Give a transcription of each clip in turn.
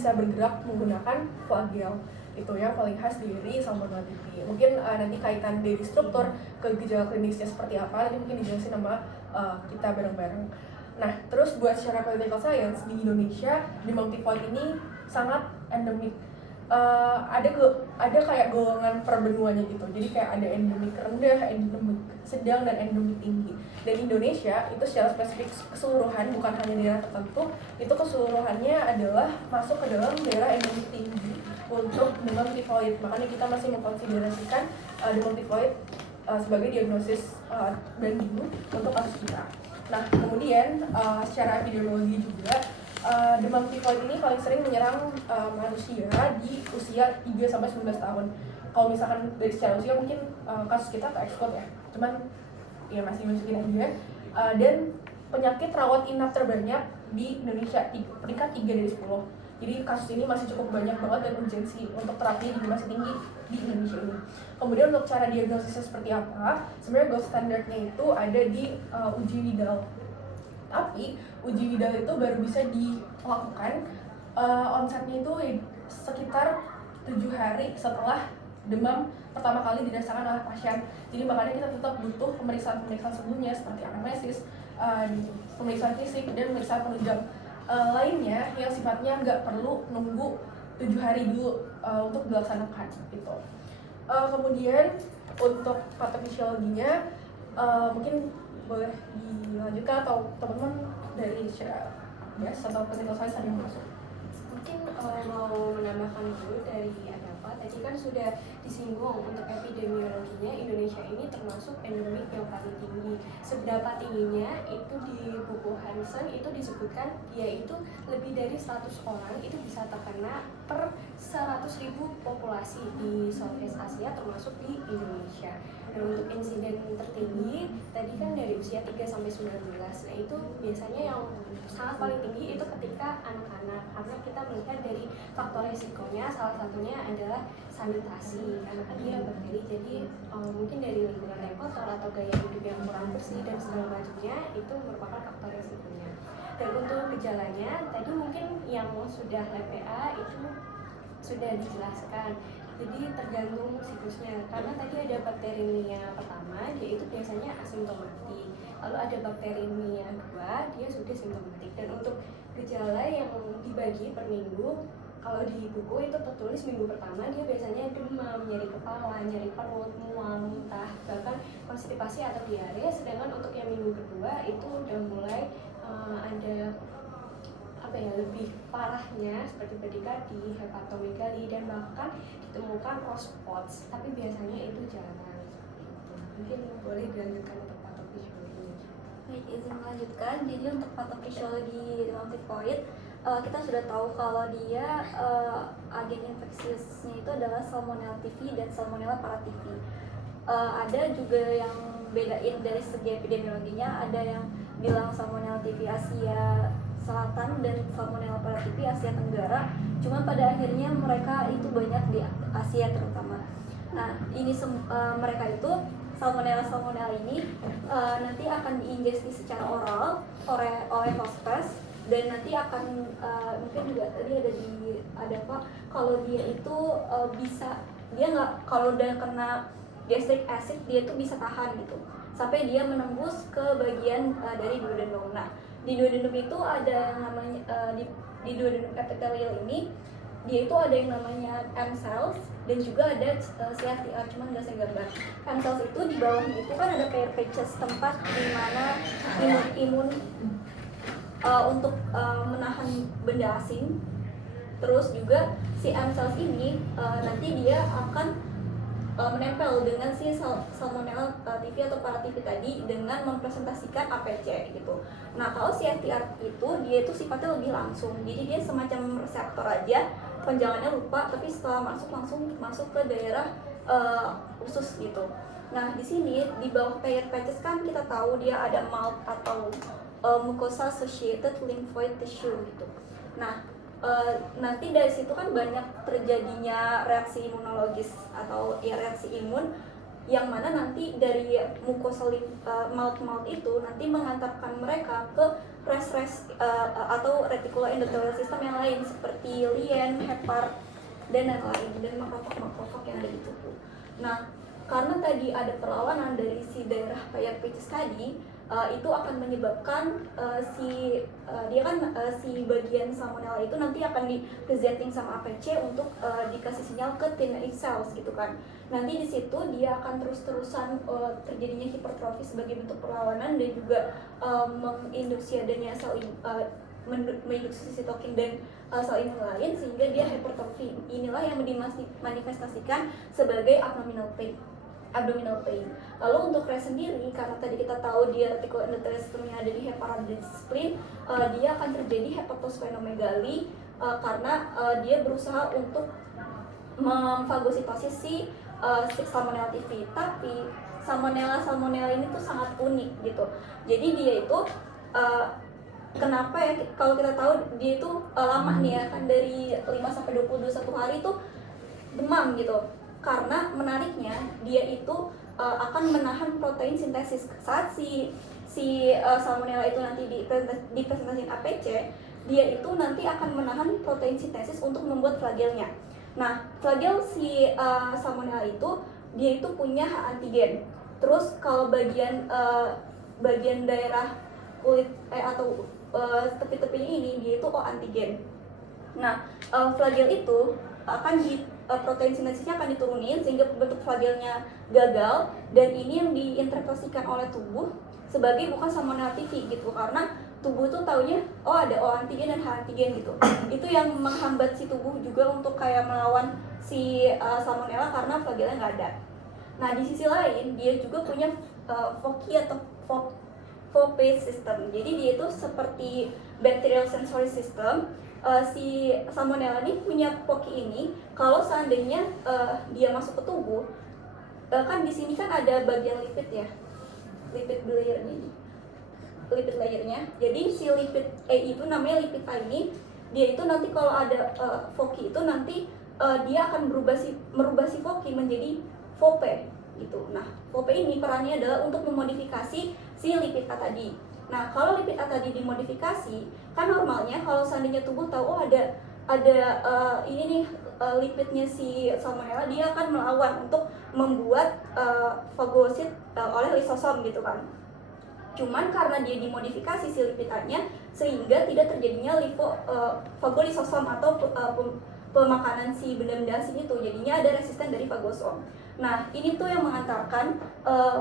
bisa bergerak menggunakan flagel. Itu yang paling khas dari salmonella typhi. Mungkin nanti kaitan dari struktur ke gejala klinisnya seperti apa, nanti mungkin dijelasin sama kita bareng-bareng. Nah, terus buat secara clinical science di Indonesia, demam tifoid ini sangat endemik. Ada kayak golongan per benuanya gitu. Jadi kayak ada endemik rendah, endemik sedang, dan endemik tinggi. Dan Indonesia itu secara spesifik keseluruhan, bukan hanya daerah tertentu, itu keseluruhannya adalah masuk ke dalam daerah endemik tinggi untuk demam tifoid. Makanya kita masih mengkonsiderasikan demam tifoid sebagai diagnosis banding untuk kasus kita. Nah, kemudian secara epidemiologi juga demam tifoid ini paling sering menyerang manusia di usia 3-19 tahun. Kalau misalkan dari secara usia mungkin kasus kita ke-exclude ya, cuman ya masih masukin aja. Dan penyakit rawat inap terbanyak di Indonesia, peringkat 3 dari 10. Jadi kasus ini masih cukup banyak banget dan urgensi untuk terapi juga masih tinggi di Indonesia ini. Kemudian untuk cara diagnosisnya seperti apa, sebenarnya gold standardnya itu ada di uji Widal. Tapi uji Widal itu baru bisa dilakukan onsetnya itu sekitar 7 hari setelah demam pertama kali dirasakan oleh pasien. Jadi makanya kita tetap butuh pemeriksaan sebelumnya seperti anamnesis, pemeriksaan fisik, dan pemeriksaan penunjang lainnya yang sifatnya nggak perlu nunggu 7 hari dulu untuk dilaksanakan gitu. Kemudian untuk patofisiologinya mungkin boleh dilanjutkan atau teman-teman dari secara biasa atau clinical science ada yang masuk? Mungkin mau menambahkan dulu dari Adafa, tadi kan sudah disinggung untuk epidemiologinya Indonesia ini termasuk endemik yang paling tinggi. Seberapa tingginya itu di buku Hansen itu disebutkan dia itu lebih dari 100 orang itu bisa terkena per 100.000 populasi di Southeast Asia termasuk di Indonesia. Dan untuk insiden tertinggi tadi kan dari usia 3-19. Nah itu biasanya yang sangat paling tinggi itu ketika anak-anak, karena kita melihat dari faktor resikonya salah satunya adalah sanitasi, karena kan dia bakteri, jadi mungkin dari lingkungan yang kotor atau gaya hidup yang kurang bersih dan segala macamnya itu merupakan faktor resikonya. Dan untuk gejalanya tadi mungkin yang sudah LPA itu sudah dijelaskan. Jadi tergantung siklusnya, karena tadi ada bakteriemia pertama, dia itu biasanya asimptomatik. Lalu ada bakteriemia kedua, dia sudah simptomatik. Dan untuk gejala yang dibagi per minggu, kalau di buku itu tertulis minggu pertama dia biasanya demam, nyeri kepala, nyeri perut, mual, muntah, bahkan konstipasi atau diare. Sedangkan untuk yang minggu kedua itu udah mulai ada lebih parahnya seperti bradikardi, hepatomegali, dan bahkan ditemukan rose spots, tapi biasanya itu jarang. Mungkin boleh dilanjutkan untuk patofisiologinya. Baik, izin melanjutkan. Jadi untuk patofisiologi demam tifoid kita sudah tahu kalau dia agen infeksiusnya itu adalah Salmonella typhi dan Salmonella paratyphi. Ada juga yang bedain dari segi epidemiologinya, ada yang bilang Salmonella typhi Asia Selatan dan Salmonella paratyphi Asia Tenggara. Cuman pada akhirnya mereka itu banyak di Asia terutama. Nah, ini mereka itu Salmonella ini nanti akan diingesti secara oral oleh hostess, dan nanti akan mungkin juga tadi ada Pak, kalau dia itu dia nggak, kalau udah kena gastric acid dia tuh bisa tahan gitu sampai dia menembus ke bagian dari duodenum. Nah, di duodenum itu ada yang namanya di duodenum epithelial ini dia itu ada yang namanya M cells dan juga ada CFTR, cuman nggak saya gambar. M cells itu di bawah itu kan ada pair patches, tempat di mana imun untuk menahan benda asing. Terus juga si M cells ini nanti dia akan menempel dengan si Salmonella typhi atau paratyphi tadi dengan mempresentasikan APC gitu. Nah, kalau si CFTR itu dia itu sifatnya lebih langsung, jadi dia semacam reseptor aja, panjangannya lupa, tapi setelah langsung masuk ke daerah usus gitu. Nah, di sini di bawah pair patches kan kita tahu dia ada MALT atau mucosa associated lymphoid tissue gitu. Nah, nanti dari situ kan banyak terjadinya reaksi imunologis atau reaksi imun yang mana nanti dari mukosa MALT itu nanti mengantarkan mereka ke atau reticular endothelial system yang lain seperti lien, hepar, dan lain-lain, dan makrofag yang ada di tubuh. Nah, karena tadi ada perlawanan dari si daerah Peyer's patches tadi, itu akan menyebabkan si bagian salmonella itu nanti akan di presenting sama APC untuk dikasih sinyal ke thin cells gitu kan. Nanti di situ dia akan terus-terusan terjadinya hipertrofi sebagai bentuk perlawanan dan juga menginduksi adanya menginduksi sitokin dan sel imun lain sehingga dia hipertrofi. Inilah yang dimanifestasikan sebagai abdominal pain. Lalu untuk rest sendiri, karena tadi kita tahu dia reticular endothelial system yang ada di hepar dan spleen, dia akan terjadi hepatosplenomegaly karena dia berusaha untuk memfagositosis si Salmonella typhi. Tapi Salmonella ini tuh sangat unik gitu. Jadi dia itu kenapa ya, kalau kita tahu dia itu lama nih ya kan, dari 5 sampai 21 hari itu demam gitu. Karena menariknya dia itu akan menahan protein sintesis. Saat si salmonella itu nanti dipresentasikan APC, dia itu nanti akan menahan protein sintesis untuk membuat flagelnya. Nah, flagel si salmonella itu dia itu punya H antigen. Terus kalau bagian daerah kulit atau tepi-tepinya ini dia itu O antigen. Nah, flagel itu akan protein sintesisnya akan diturunin sehingga bentuk flagelnya gagal, dan ini yang diinterpretasikan oleh tubuh sebagai bukan Salmonella typhi gitu, karena tubuh tuh taunya ada O antigen dan H antigen gitu. Itu yang menghambat si tubuh juga untuk kayak melawan si Salmonella karena flagelnya nggak ada. Nah, di sisi lain dia juga punya Foci atau Fope system. Jadi dia itu seperti bacterial sensory system. Si Salmonella ini punya Foci ini, kalau seandainya dia masuk ke tubuh, kan di sini kan ada bagian lipid ya, lipid layernya. Jadi si lipid A itu namanya lipid A ini, dia itu nanti kalau ada Foci itu nanti dia akan merubah si Foci menjadi Fope gitu. Nah, Fope ini perannya adalah untuk memodifikasi si lipid A tadi. Nah, kalau lipid A tadi dimodifikasi, kan normalnya kalau seandainya tubuh tahu ada ini nih lipidnya si Salmonella, dia akan melawan untuk membuat fagosit oleh lisosom gitu kan. Cuman karena dia dimodifikasi si lipid A-nya sehingga tidak terjadinya fagolisosom atau pemakanan si benda-benda asing itu, jadinya ada resisten dari fagosom. Nah, ini tuh yang mengantarkan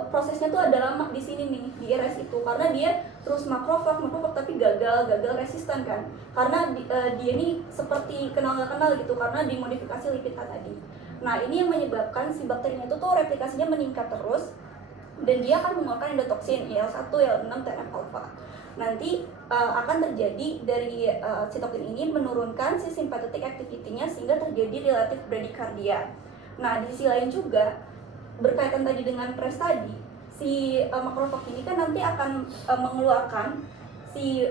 prosesnya tuh ada lama di sini nih, di RS itu, karena dia terus makrofag tapi gagal resisten kan, karena dia ini seperti kenal nggak kenal gitu karena dimodifikasi lipid A tadi. Nah, ini yang menyebabkan si bakterinya itu tuh replikasinya meningkat terus dan dia akan mengeluarkan endotoksin IL-1, IL-6, TNF-alpha. Nanti akan terjadi dari sitokin ini menurunkan si sympathetic activity-nya sehingga terjadi relatif bradycardia. Nah, di sisi lain juga berkaitan tadi dengan PRES tadi, si makrofag ini kan nanti akan mengeluarkan si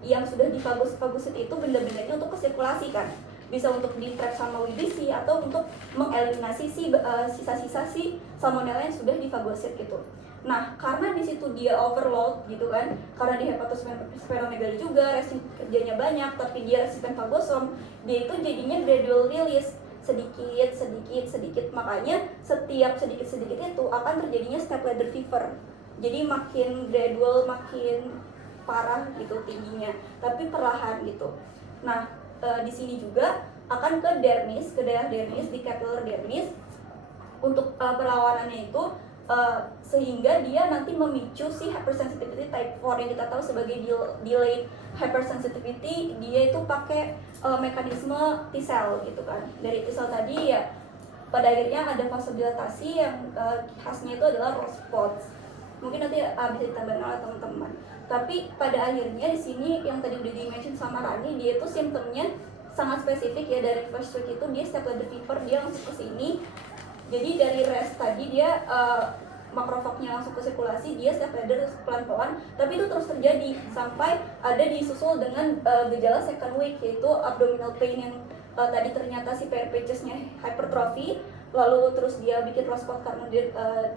yang sudah difagosit itu benda-bendanya untuk ke sirkulasi kan. Bisa untuk di-trap sama WBC atau untuk mengeliminasi si sisa-sisa si salmonella yang sudah difagosit gitu. Nah, karena di situ dia overload gitu kan, karena di hepatosplenomegaly juga kerjanya banyak, tapi dia resisten fagosom, dia itu jadinya gradual release, sedikit, makanya setiap sedikit itu akan terjadinya step ladder fever. Jadi makin gradual, makin parah gitu tingginya, tapi perlahan gitu. Nah, di sini juga akan ke dermis, ke daerah dermis, di capillary dermis untuk perlawanannya itu sehingga dia nanti memicu si hypersensitivity type 4 yang kita tahu sebagai delayed hypersensitivity. Dia itu pakai mekanisme T-cell gitu kan. Dari T-cell tadi ya pada akhirnya ada vasodilatasi yang khasnya itu adalah rose spots. Mungkin nanti bisa ditambahkan oleh teman-teman. Tapi pada akhirnya di sini yang tadi udah di-mention sama Rani, dia itu simptomnya sangat spesifik ya. Dari first week itu dia step ladder fever, dia langsung ke sini. Jadi dari rest tadi dia makrofagnya langsung ke sirkulasi, dia step ladder pelan-pelan, tapi itu terus terjadi sampai ada disusul dengan gejala second week, yaitu abdominal pain yang tadi ternyata si PRPCS-nya hypertrophy, lalu terus dia bikin rose spot karena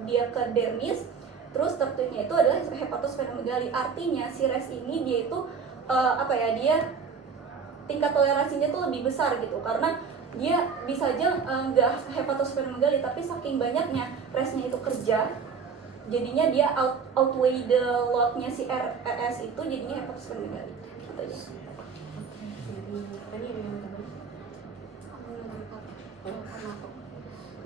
dia ke dermis, Terus step 2-nya itu adalah hepatosplenomegaly. Artinya si res ini dia itu dia tingkat toleransinya tuh lebih besar gitu, karena dia bisa aja nggak hepatosplenomegaly, tapi saking banyaknya resnya itu kerja, jadinya dia outweigh the load-nya si RS itu, jadinya hepatosplenomegaly gitu aja.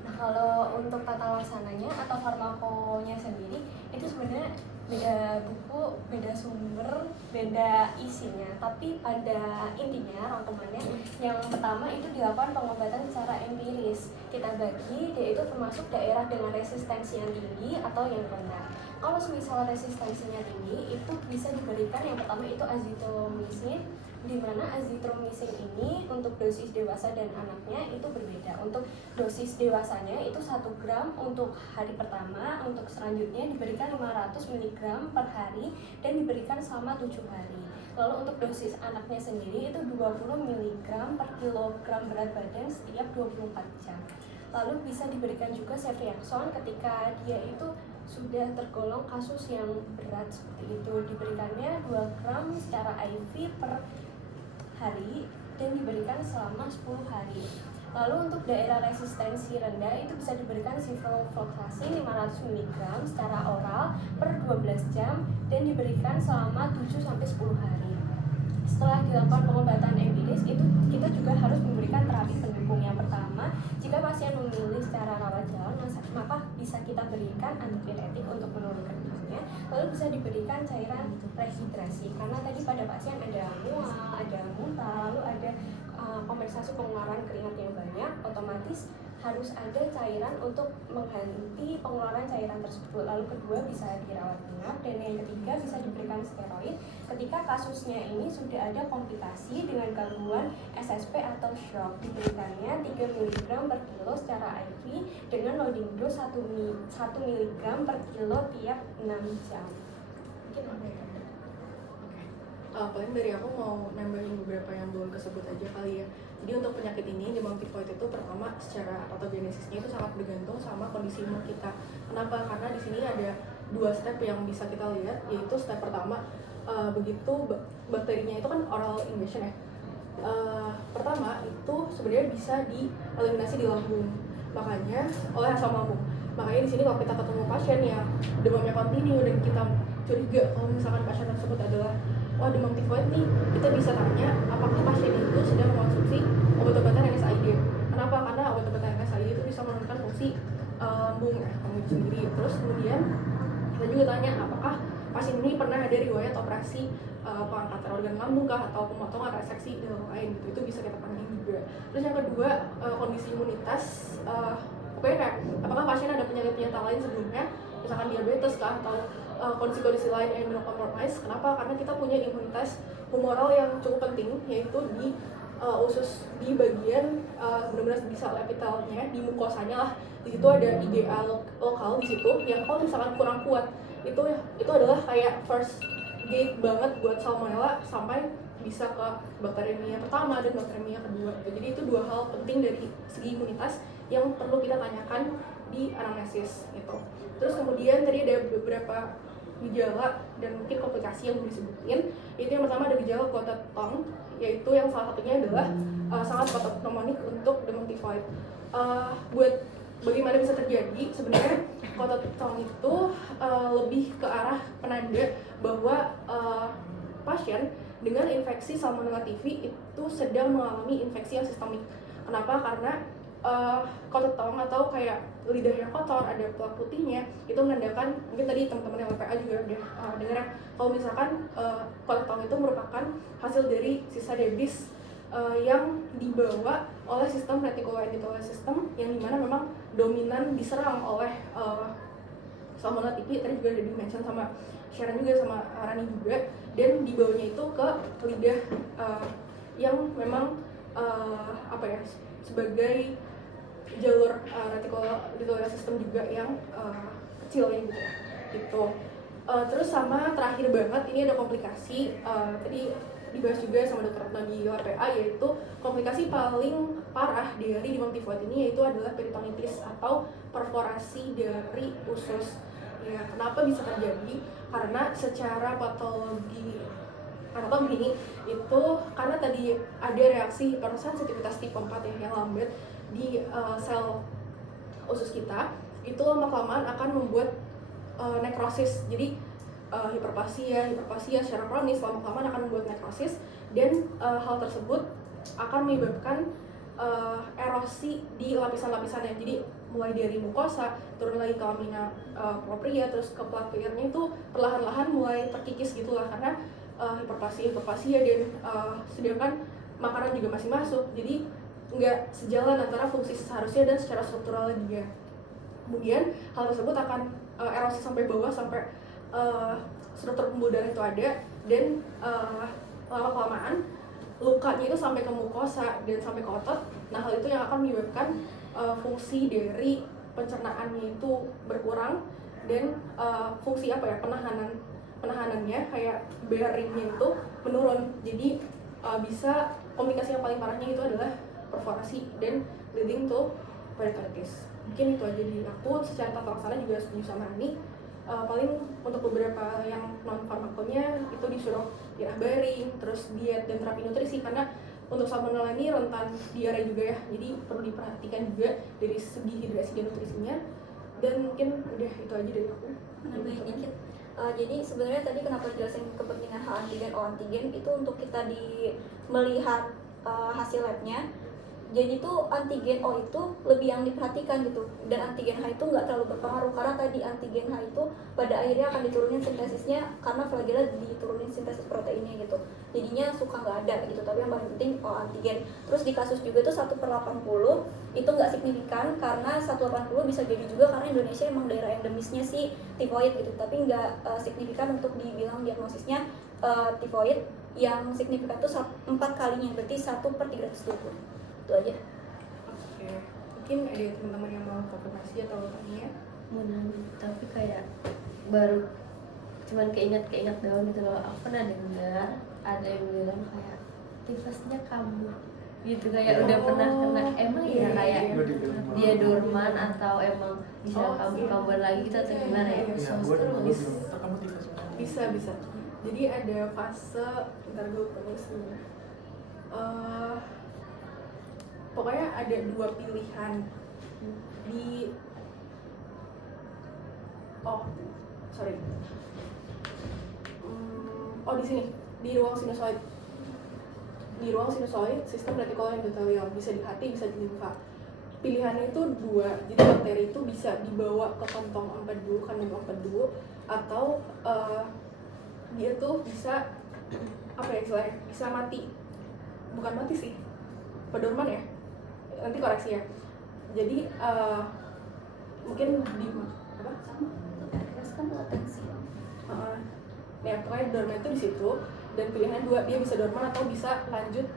Nah, kalau untuk tata laksananya atau farmakonya sendiri itu sebenarnya beda buku, beda sumber, beda isinya, tapi pada intinya rangkumannya yang pertama itu dilakukan pengobatan secara empiris. Kita bagi yaitu termasuk daerah dengan resistensi yang tinggi atau yang rendah. Kalau misalnya resistensinya tinggi itu bisa diberikan yang pertama itu azitromisin, di mana azitromisin ini untuk dosis dewasa dan anaknya itu berbeda. Untuk dosis dewasanya itu 1 gram untuk hari pertama, untuk selanjutnya diberikan 500 mg per hari dan diberikan selama 7 hari. Lalu untuk dosis anaknya sendiri itu 20 mg per kilogram berat badan setiap 24 jam. Lalu bisa diberikan juga ceftriaxone ketika dia itu sudah tergolong kasus yang berat seperti itu. Diberikannya 2 gram secara IV per hari dan diberikan selama 10 hari. Lalu untuk daerah resistensi rendah itu bisa diberikan ciprofloxacin 500 mg secara oral per 12 jam dan diberikan selama 7-10 hari. Setelah dilakukan pengobatan empiris itu kita juga harus memberikan terapi pendukung. Yang pertama, jika pasien memilih secara rawat jalan maka bisa kita berikan antipiretik untuk menurunkan demamnya. Lalu bisa diberikan cairan rehidrasi karena tadi pada pasien ada mual, ada muntah, lalu ada kompensasi pengeluaran keringat yang banyak, otomatis harus ada cairan untuk mengganti pengeluaran cairan tersebut. Lalu kedua bisa dirawat inap, dan yang ketiga bisa diberikan steroid ketika kasusnya ini sudah ada komplikasi dengan gangguan SSP atau shock. Diberikannya 3 mg per kilo secara IV dengan loading dose 1 mg per kilo tiap 6 jam. Mungkin paling dari aku mau nambahin beberapa yang belum kesebut aja kali ya. Jadi untuk penyakit ini, demam tifoid itu pertama secara patogenesisnya itu sangat bergantung sama kondisi imun kita. Kenapa? Karena di sini ada 2 step yang bisa kita lihat, yaitu step pertama begitu bakterinya itu kan oral invasion ya. Pertama itu sebenarnya bisa dieliminasi di lambung, makanya oleh asam lambung. Makanya di sini kalau kita ketemu pasien yang demamnya kontinu dan kita curiga kalau misalkan pasien tersebut adalah demam tifoid nih, kita bisa tanya apakah pasien itu sedang mengonsumsi obat-obatan NSAID. Kenapa? Karena obat-obatan NSAID itu bisa menurunkan fungsi lambung itu sendiri. Terus kemudian kita juga tanya apakah pasien ini pernah ada riwayat operasi pengangkatan organ lambung kah atau pemotongan reseksi dan lain gitu. Itu bisa kita panggil juga. Terus yang kedua kondisi imunitas, pokoknya kayak apakah pasien ada penyakit lain sebelumnya, misalkan diabetes kah atau kondisi-kondisi lain yang immunocompromised. Kenapa? Karena kita punya imunitas humoral yang cukup penting, yaitu di usus di bagian benar-benar di sel epitelnya, di mukosanya lah. Di situ ada IgA lokal di situ yang kalau misalkan kurang kuat, itu adalah kayak first gate banget buat salmonella sampai bisa ke bakteriemia pertama dan bakteriemia kedua. Jadi itu 2 hal penting dari segi imunitas yang perlu kita tanyakan di anamnesis itu. Terus kemudian tadi ada beberapa gejala dan mungkin komplikasi yang disebutin. Itu yang pertama ada gejala clotted tongue, yaitu yang salah satunya adalah sangat patognomonik untuk demam tifoid. Buat bagaimana bisa terjadi, sebenarnya clotted tongue itu lebih ke arah penanda bahwa pasien dengan infeksi Salmonella typhi itu sedang mengalami infeksi yang sistemik. Kenapa? Karena clotted tongue atau kayak lidah yang kotor, ada plak putihnya, itu menandakan, mungkin tadi teman-teman yang LPA juga udah dengar ya, kalau misalkan clotted tongue itu merupakan hasil dari sisa debris yang dibawa oleh sistem reticuloendothelial system, yang dimana memang dominan diserang oleh Salmonella typhi. Tadi juga udah di-mention sama Sharon juga, sama Rani juga, dan dibawanya itu ke lidah yang memang sebagai jalur reticuloendothelial system juga yang kecilnya gitu ya, gitu. Terus sama terakhir banget ini ada komplikasi, tadi dibahas juga sama Dr. Nabi LPA, yaitu komplikasi paling parah dari demam tifoid ini yaitu adalah peritonitis atau perforasi dari usus. Ya, kenapa bisa terjadi? Karena secara patologi anatomi ini itu karena tadi ada reaksi hipersensitivitas tipe 4 ya, yang lambat di sel usus kita, itu lama-kelamaan akan membuat nekrosis. Jadi hiperplasia secara kronis lama-kelamaan akan membuat nekrosis, dan hal tersebut akan menyebabkan erosi di lapisan-lapisannya. Jadi mulai dari mukosa, turun lagi ke lamina propria, terus ke plat clearnya itu perlahan-lahan mulai terkikis gitulah, karena hiperplasia dan sedangkan makanan juga masih masuk, jadi nggak sejalan antara fungsi seharusnya dan secara struktural dia. Kemudian hal tersebut akan erosi sampai bawah, sampai struktur pembuluh darah itu ada, dan lama-kelamaan lukanya itu sampai ke mukosa dan sampai ke otot. Nah, hal itu yang akan menyebabkan fungsi dari pencernaannya itu berkurang, dan fungsi penahanannya kayak bearingnya itu menurun. Jadi bisa komplikasi yang paling parahnya itu adalah perforasi dan leading to peritonitis. Mungkin itu aja dari aku. Secara tata laksana juga setuju sama ini. Paling untuk beberapa yang non farmakonya itu disuruh tirah baring, terus diet dan terapi nutrisi, karena untuk salmonella ini rentan diare juga ya, jadi perlu diperhatikan juga dari segi hidrasi dan nutrisinya. Dan mungkin udah itu aja dari aku. Nambahin dikit. Jadi sebenarnya tadi kenapa jelasin kepentingan H antigen O antigen itu untuk kita melihat hasil labnya. Jadi tuh antigen O itu lebih yang diperhatikan gitu, dan antigen H itu nggak terlalu berpengaruh karena tadi antigen H itu pada akhirnya akan diturunin sintesisnya karena flagella diturunin sintesis proteinnya gitu, jadinya suka nggak ada gitu. Tapi yang paling penting O antigen. Terus di kasus juga tuh 1/80 itu nggak signifikan, karena 1/80 bisa jadi juga karena Indonesia emang daerah endemisnya sih tifoid gitu, tapi nggak signifikan untuk dibilang diagnosisnya tifoid. Yang signifikan tuh 4 kalinya, berarti 1/320. Itu aja. Oke, mungkin ada teman-teman yang mau konfirmasi atau tanya? Mau nanya, tapi kayak baru cuman keinget doang gitu loh. Aku pernah dengar ada yang bilang kayak tifusnya kambuh gitu, kayak udah pernah kena. Emang ya kayak dia dorman atau emang bisa kambuh lagi gitu atau gimana ya? Bisa. Jadi ada fase, bentar gue tulis dulu. Pokoknya ada 2 pilihan di di sini, di ruang sinusoid. Di ruang sinusoid sistem retikular endotelial, bisa di hati, bisa di limfa. Pilihannya itu 2. Jadi bakteri itu bisa dibawa ke kantong empedu, atau dia tuh bisa bisa mati. Bukan mati sih, pedorman ya, nanti koreksi ya. Jadi mungkin di apa? Terus kan latensi. Ya pokoknya dorman itu di situ, dan pilihan 2, dia bisa dorman atau bisa lanjut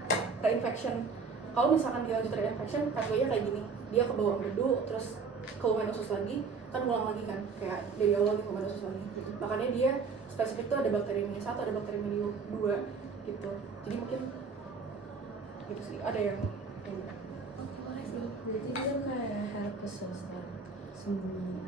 reinfection. Kalau misalkan dia lanjut reinfection, pathway-nya kayak gini, dia ke bawah empedu, terus ke lumen usus lagi, kan ngulang lagi kan, kayak dari awal ke lumen usus lagi. Makanya dia spesifik tuh ada bakteri minus 1, ada bakteri minus 2 gitu. Jadi mungkin gitu sih, ada yang Berarti dia kayak herpes zoster sembunyi.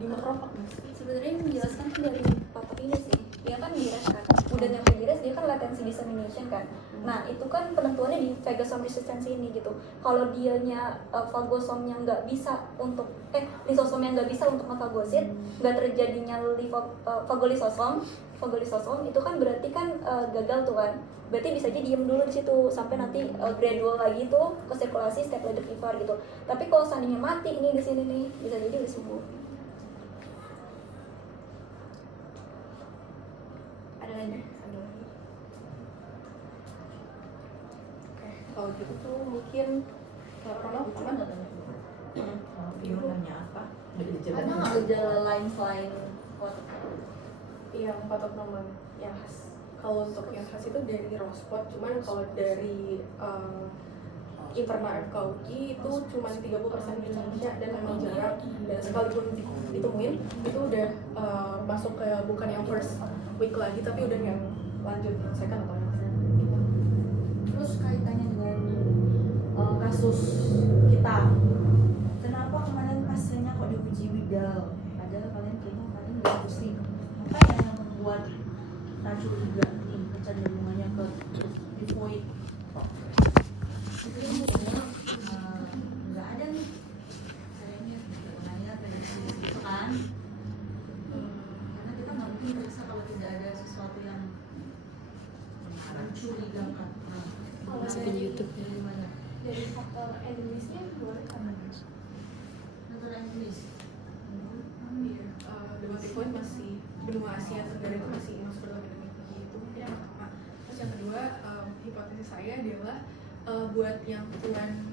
di makrofag mas. Sebenarnya yang menjelaskan tuh dari patogennya sih. Dia kan gires kan. Udah nyampe gires dia kan latency dissemination kan. Nah, itu kan penentuannya di phagosome resistance ini gitu. Kalau dianya fagosomnya nggak bisa untuk lisosomnya nggak bisa untuk ngefagosit, nggak terjadinya fagolisosom itu kan berarti kan gagal tuh kan. Berarti bisa aja diem dulu di situ sampai nanti gradual lagi tuh ke sirkulasi step ladder fever gitu. Tapi kalau seandainya mati ini di sini nih, bisa jadi udah sembuh. Ada lagi? Oke, kalau gitu tuh mungkin Ronald aman? Nanya apa? Ada nggak gejala lain selain Yang patognoman yang khas. Kalau untuk yang khas itu dari Rospot, cuman kalau dari internal FKUI itu cuma 30% di Indonesia dan memang jarang, dan sekalipun ditemuin itu udah masuk ke bukan yang first week lagi, tapi udah yang lanjut second atau yang third. Terus kaitannya dengan kasus kita, kenapa kemarin pasiennya kok diuji ginjal, padahal kalian kayaknya tadi nggak pusing. Apa yang membuat kita curiga nih kecenderungannya ke tifoid? Itu semua nggak ada nih. Kayaknya nanya dari situ kan. Karena kita nggak mungkin periksa kalau tidak ada sesuatu yang mencurigakan. Kalau Masukin YouTube. Dari mana? dari faktor endemisnya gimana kan? Nonton Inggris. Iya, demam tifoid masih benua Asia Tenggara itu masih masuk dalam endemik itu mungkin yang pertama. Terus yang kedua, hipotesis saya adalah buat yang Tuan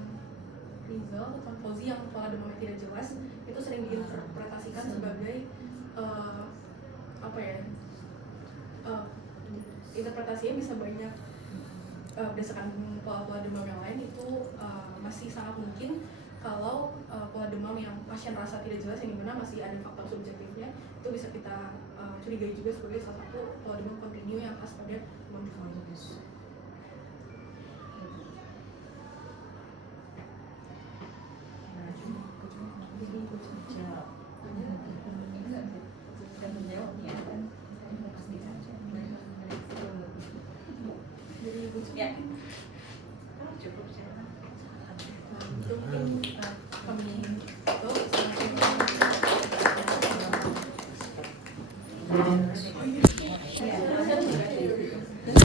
Rizal atau Tuan Fauzi yang pola demamnya tidak jelas itu sering diinterpretasikan sebagai apa ya? Interpretasinya bisa banyak berdasarkan pola demam yang lain itu masih sangat mungkin kalau pola demam yang pasien rasa tidak jelas yang dimana masih ada faktor subjektifnya itu bisa kita curigai juga sebagai salah satu pola demam kontinu yang khas pada demam tifoid. Ya. Itu mungkin kami itu